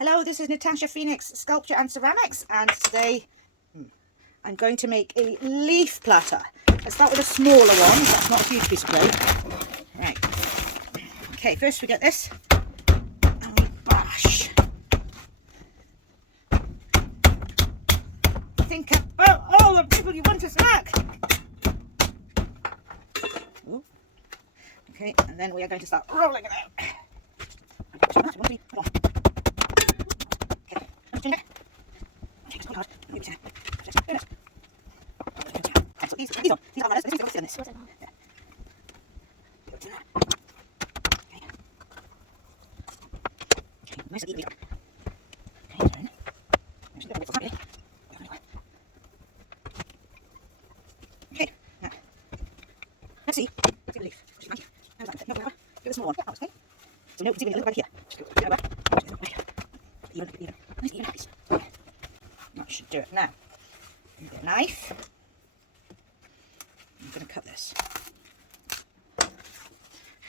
Hello, this is Natasha Phoenix Sculpture and Ceramics, and today I'm going to make a leaf platter. Let's start with a smaller one, that's not a huge piece of clay. Right, okay, first we get this and we bash. Think about all the people you want to smack. Ooh. Okay, and then we are going to start rolling it out. These are runners. These are this. Nice and easy. Okay, now let's see. Let's get a leaf. Give it a small one. Okay. So no, it's even a little bit here. Just go over. Even. Nice even piece. That should do it. Now, get a knife. I'm going to cut this. And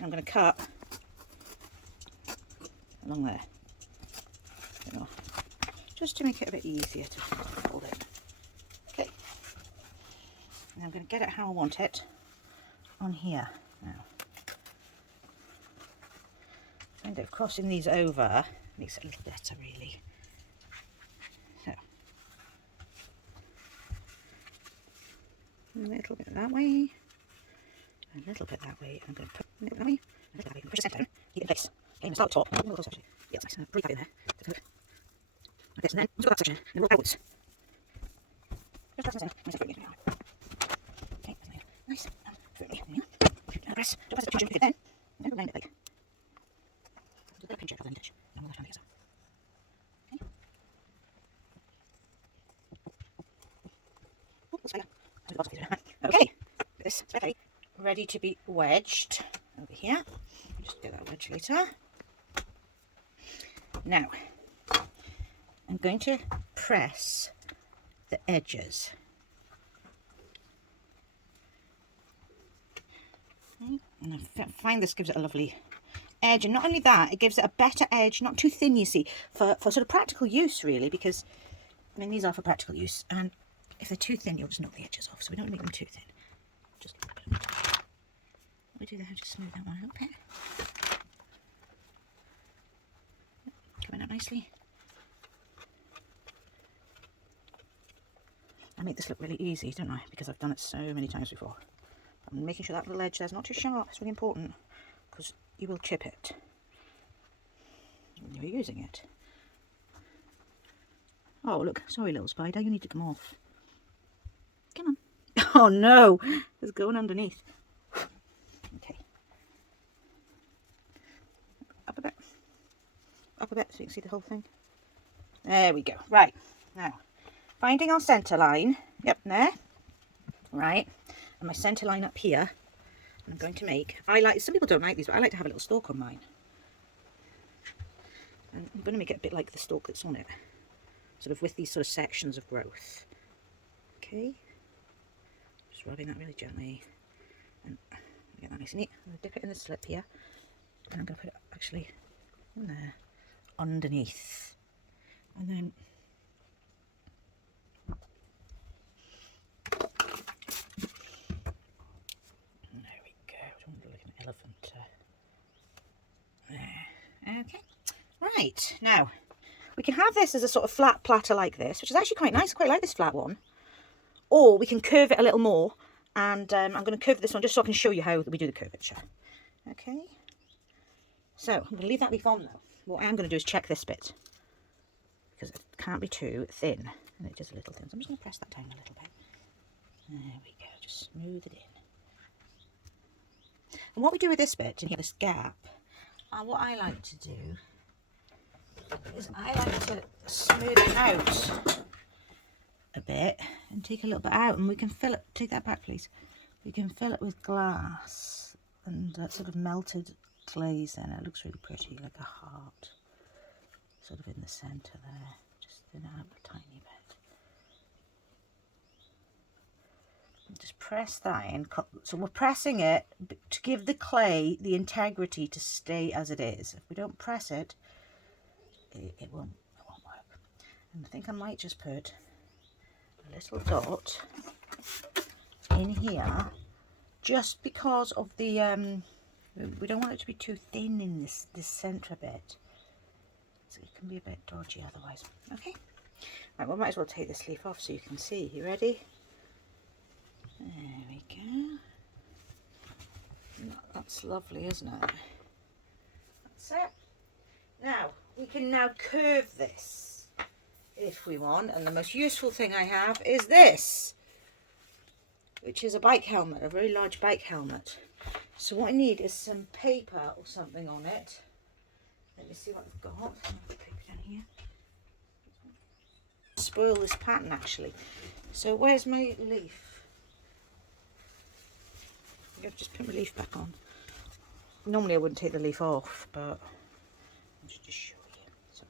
I'm going to cut along there. Just to make it a bit easier to hold it. Okay. And I'm going to get it how I want it on here now. Kind of crossing these over makes it a little better, really. So, a little bit that way, a little bit that way. I'm going to put a little bit that way, a little that way. Push the centre down, keep it in place. Okay, I'm going to start at the top. A little closer, actually. Yeah, that's nice. Breathe that in there. Like this, and then once we've got that section, then we'll go outwards. Just press this in. Nice and firmly. Okay, nice and firmly. And press. Don't press it too gently then. And then we'll line it like. Just a bit of pinch out of the edge. And we'll try and get it. Okay. Oh, that's better. Okay. This is ready to be wedged over here. Just get that wedge later. Now, I'm going to press the edges. And I find this gives it a lovely edge, and not only that, it gives it a better edge, not too thin, you see, for sort of practical use, really, because, I mean, these are for practical use, and if they're too thin, you'll just knock the edges off, so we don't make them too thin. Just a little bit. What we do there, just smooth that one a little bit. Coming out nicely. I make this look really easy, don't I? Because I've done it so many times before. I'm making sure that little edge there's not too sharp. It's really important because you will chip it when you're using it. Oh, look. Sorry, little spider. You need to come off. Come on. Oh, no. It's going underneath. Okay. Up a bit. Up a bit so you can see the whole thing. There we go. Right. Now, finding our centre line. Yep, there. Right. And my centre line up here. I'm going to make, some people don't like these, but I like to have a little stalk on mine. And I'm going to make it a bit like the stalk that's on it. Sort of with these sort of sections of growth. Okay. Just rubbing that really gently. And get that nice and neat. I'm going to dip it in the slip here. And I'm going to put it actually in there. Underneath. And then elephant. There. Okay. Right. Now, we can have this as a sort of flat platter like this, which is actually quite nice. I quite like this flat one. Or we can curve it a little more. And I'm going to curve this one just so I can show you how we do the curvature. Okay. So, I'm going to leave that leaf on though. What I am going to do is check this bit. Because it can't be too thin. And it is a little thin. So I'm just going to press that down a little bit. There we go. Just smooth it in. And what we do with this bit, in here, this gap, and what I like to do is I like to smooth it out a bit and take a little bit out, and we can fill it, take that back please, we can fill it with glass and sort of melted glaze in. It looks really pretty, like a heart, sort of in the centre there, just thin out a tiny bit. Just press that in. So we're pressing it to give the clay the integrity to stay as it is. If we don't press it, it won't work. And I think I might just put a little dot in here, just because of the we don't want it to be too thin in this centre bit, so it can be a bit dodgy otherwise. Okay, right, we might as well take this leaf off so you can see. You ready? There we go. That's lovely, isn't it? That's it. Now we can now curve this if we want, and the most useful thing I have is this, which is a bike helmet, a very large bike helmet. So what I need is some paper or something on it. Let me see what I've got. Paper down here. Spoil this pattern actually. So where's my leaf? I've just put my leaf back on. Normally I wouldn't take the leaf off, but I'll just show you. So,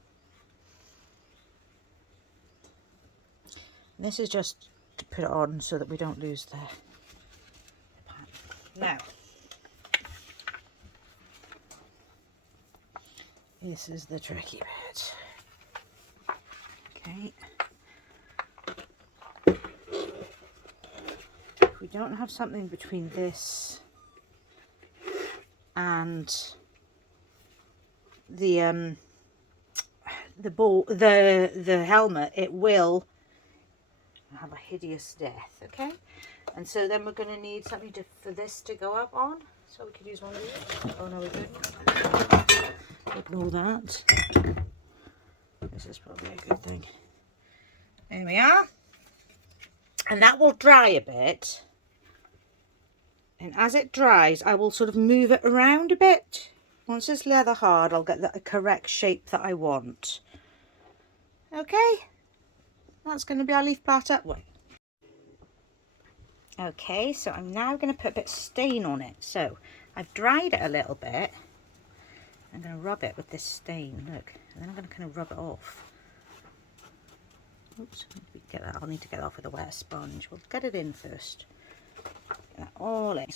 this is just to put it on so that we don't lose the pattern. Now, this is the tricky bit. Okay. If we don't have something between this and the ball, the helmet, it will have a hideous death. Okay, and so then we're going to need something for this to go up on. So we could use one of these. Oh no, we couldn't. Ignore that. This is probably a good thing. There we are. And that will dry a bit. And as it dries, I will sort of move it around a bit. Once it's leather hard, I'll get the correct shape that I want. Okay. That's going to be our leaf platter. Wait. Okay, so I'm now going to put a bit of stain on it. So I've dried it a little bit. I'm going to rub it with this stain, look, and then I'm going to kind of rub it off. Oops, get that. I'll need to get that off with a wet sponge. We'll get it in first. Get that all in.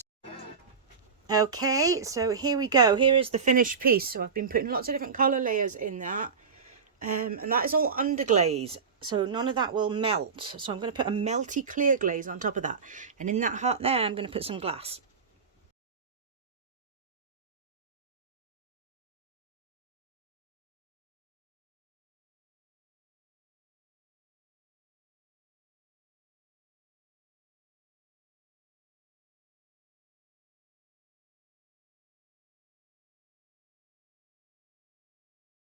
Okay, so here we go. Here is the finished piece. So I've been putting lots of different colour layers in that. And that is all underglaze, so none of that will melt. So I'm going to put a melty clear glaze on top of that. And in that heart there, I'm going to put some glass.